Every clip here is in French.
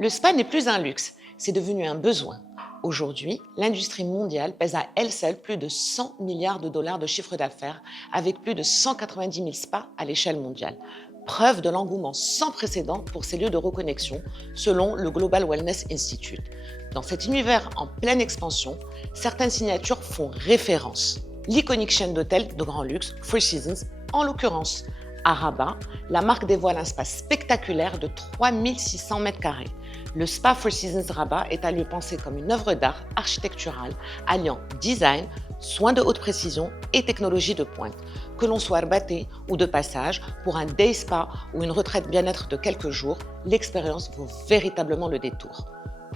Le spa n'est plus un luxe, c'est devenu un besoin. Aujourd'hui, l'industrie mondiale pèse à elle seule plus de 100 milliards de dollars de chiffre d'affaires, avec plus de 190 000 spas à l'échelle mondiale. Preuve de l'engouement sans précédent pour ces lieux de reconnexion, selon le Global Wellness Institute. Dans cet univers en pleine expansion, certaines signatures font référence. L'iconique chaîne d'hôtels de grand luxe, Four Seasons, en l'occurrence. À Rabat, la marque dévoile un spa spectaculaire de 3600 m². Le spa Four Seasons Rabat est à lui penser comme une œuvre d'art architecturale alliant design, soins de haute précision et technologie de pointe. Que l'on soit rabaté ou de passage, pour un day spa ou une retraite bien-être de quelques jours, l'expérience vaut véritablement le détour.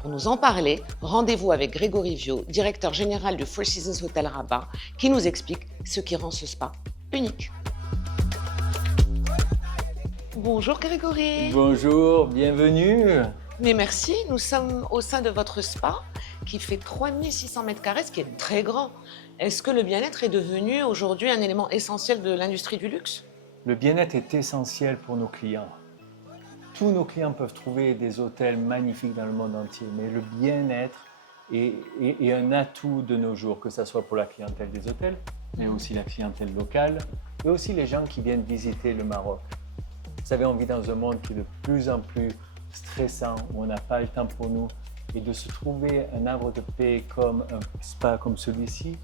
Pour nous en parler, rendez-vous avec Grégory Viau, directeur général du Four Seasons Hotel Rabat, qui nous explique ce qui rend ce spa unique. Bonjour Grégory. Bonjour, bienvenue. Mais merci, nous sommes au sein de votre spa qui fait 3600 m², ce qui est très grand. Est-ce que le bien-être est devenu aujourd'hui un élément essentiel de l'industrie du luxe? Le bien-être est essentiel pour nos clients. Tous nos clients peuvent trouver des hôtels magnifiques dans le monde entier, mais le bien-être est un atout de nos jours, que ce soit pour la clientèle des hôtels, mais aussi la clientèle locale, et aussi les gens qui viennent visiter le Maroc. Vous savez, on vit dans un monde qui est de plus en plus stressant, où on n'a pas le temps pour nous, et de se trouver un havre de paix comme un spa comme celui-ci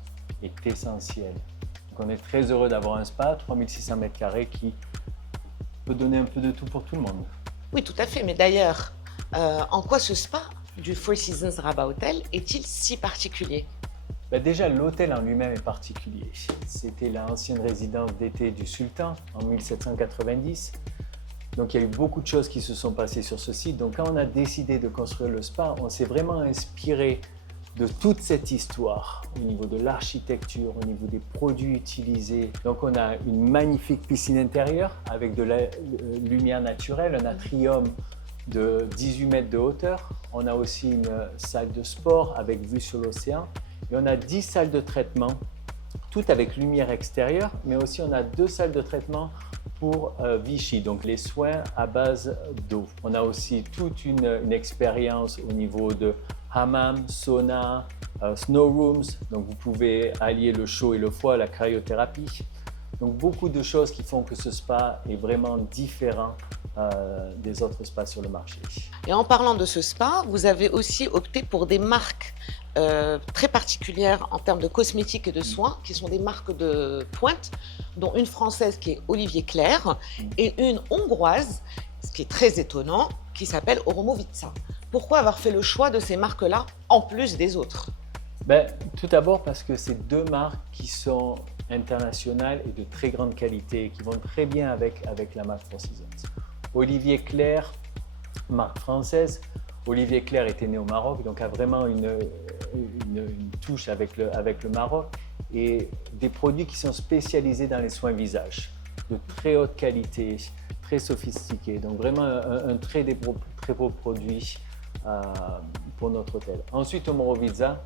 est essentiel. Donc on est très heureux d'avoir un spa, 3600 m² qui peut donner un peu de tout pour tout le monde. Oui, tout à fait. Mais d'ailleurs, en quoi ce spa du Four Seasons Rabat Hotel est-il si particulier? Déjà, l'hôtel en lui-même est particulier. C'était l'ancienne résidence d'été du sultan en 1790. Donc, il y a eu beaucoup de choses qui se sont passées sur ce site. Donc, quand on a décidé de construire le spa, on s'est vraiment inspiré de toute cette histoire au niveau de l'architecture, au niveau des produits utilisés. Donc, on a une magnifique piscine intérieure avec de la lumière naturelle, un atrium de 18 mètres de hauteur. On a aussi une salle de sport avec vue sur l'océan. Et on a 10 salles de traitement, toutes avec lumière extérieure, mais aussi on a 2 salles de traitement pour Vichy, donc les soins à base d'eau. On a aussi toute une expérience au niveau de hammam, sauna, snow rooms, donc vous pouvez allier le chaud et le froid, la cryothérapie. Donc beaucoup de choses qui font que ce spa est vraiment différent des autres spas sur le marché. Et en parlant de ce spa, vous avez aussi opté pour des marques très particulières en termes de cosmétiques et de soins, qui sont des marques de pointe, dont une française qui est Olivier Clerc et une hongroise, ce qui est très étonnant, qui s'appelle Oromovica. Pourquoi avoir fait le choix de ces marques-là en plus des autres? Tout d'abord parce que c'est 2 marques qui sont internationales et de très grande qualité, qui vont très bien avec la marque Four Seasons. Olivier Clerc, marque française. Olivier Clerc était né au Maroc, donc a vraiment une touche avec le Maroc, et des produits qui sont spécialisés dans les soins visage, de très haute qualité, très sophistiqués. Donc vraiment un très beau produit pour notre hôtel. Ensuite, Oromovica,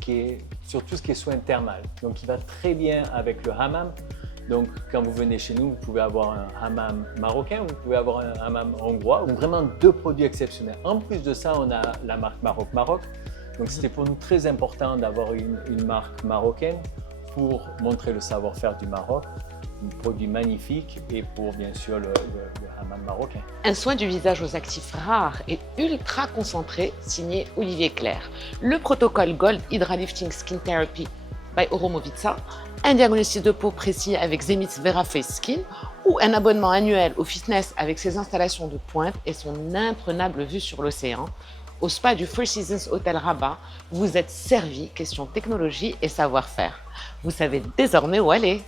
qui est sur tout ce qui est soins thermales. Donc il va très bien avec le hammam. Donc, quand vous venez chez nous, vous pouvez avoir un hammam marocain, vous pouvez avoir un hammam hongrois, ou vraiment 2 produits exceptionnels. En plus de ça, on a la marque Maroc. Donc, c'était pour nous très important d'avoir une marque marocaine pour montrer le savoir-faire du Maroc, un produit magnifique, et pour bien sûr le hammam marocain. Un soin du visage aux actifs rares et ultra concentré, signé Olivier Clerc. Le protocole Gold Hydra Lifting Skin Therapy by Oromovica, un diagnostic de peau précis avec Zenith Vera Face Skin, ou un abonnement annuel au fitness avec ses installations de pointe et son imprenable vue sur l'océan. Au spa du Four Seasons Hotel Rabat, vous êtes servi question technologie et savoir-faire. Vous savez désormais où aller.